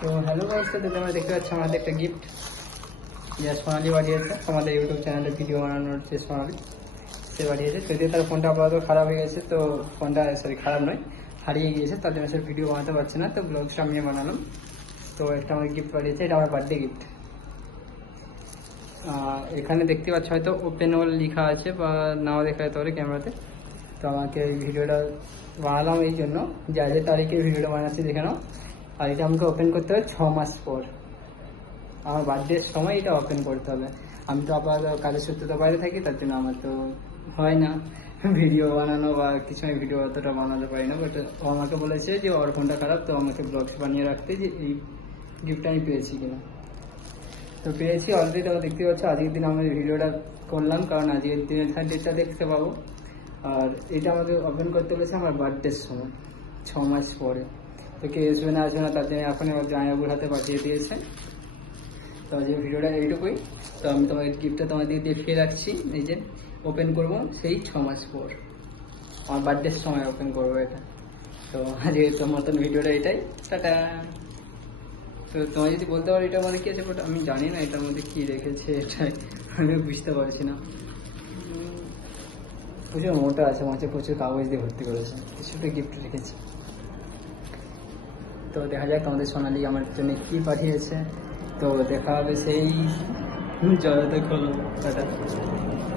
তো hello guys, তো তোমরা দেখতে পাচ্ছ আমাদের একটা গিফট যা সোনালি পাঠিয়েছে আমাদের ইউটিউব চ্যানেলে ভিডিও বানানোর যে সোনালি সে পাঠিয়েছে। যদিও তার ফোনটা আপাতত খারাপ হয়ে গেছে, তো ফোনটা খারাপ নয়, হারিয়ে গিয়েছে, তার জন্য সে ভিডিও বানাতে পারছে না, তো ব্লগসটা আমি বানালাম। তো একটা আমার গিফট পাঠিয়েছে, এটা আমার বার্থডে গিফট। এখানে দেখতে পাচ্ছ হয়তো ওপেন ওয়াল লেখা আছে বা নাও দেখা যেতে পারে ক্যামেরাতে। তো আমাকে এই ভিডিওটা বানালাম এই জন্য যে আজকের তারিখে ভিডিওটা বানাচ্ছি দেখে নাও। আর এটা আমাকে ওপেন করতে হবে 6 মাস পর, আমার বার্থডের সময় এটা ওপেন করতে হবে। আমি তো আপাতত কাজের সূত্রে তো বাইরে থাকি, তার জন্য আমার তো হয় না ভিডিও বানানো বা কিছু, আমি ভিডিও অতটা বানাতে পারি না। বাট ও আমাকে বলেছে যে ওর ফোনটা খারাপ, তো আমাকে ব্লগস বানিয়ে রাখতে, যে এই গিফটটা আমি পেয়েছি কিনা। তো পেয়েছি অলরেডি, দেখতে পাচ্ছ আজকের দিন আমি ভিডিওটা করলাম, কারণ আজকের দিনের ডেটটা দেখতে পাবো। আর এটা আমাকে ওপেন করতে বলেছে আমার বার্থডের সময় 6 মাস পরে। তো কে আসবে না আসবে না তার জন্য এখন আমার জামাইবাবুর হাতে পাঠিয়ে দিয়েছে। তো আজকে ভিডিওটা এইটুকুই। তো আমি তোমার গিফটটা তোমাদের দেখিয়ে রাখছি, এই যে ওপেন করবো সেই 6 মাস পর, আমার বার্থডের সময় ওপেন করবো এটা। তো আজকে তোর মতন ভিডিওটা এটাই, টাটা। তো তোমার যদি বলতে পারো এটার মধ্যে কি আছে, বাট আমি জানি না এটার মধ্যে কি রেখেছে, এটাই আমি বুঝতে পারছি না। প্রচুর মোটা আছে, মাঝে প্রচুর কাগজ দিয়ে ভর্তি করেছে, কিছু একটা গিফট রেখেছে। তো দেখা যাক তোমাদের সোনালি আমার জন্য কি পাঠিয়েছে। তো দেখা হবে সেই জলতে খোলো, টাটা।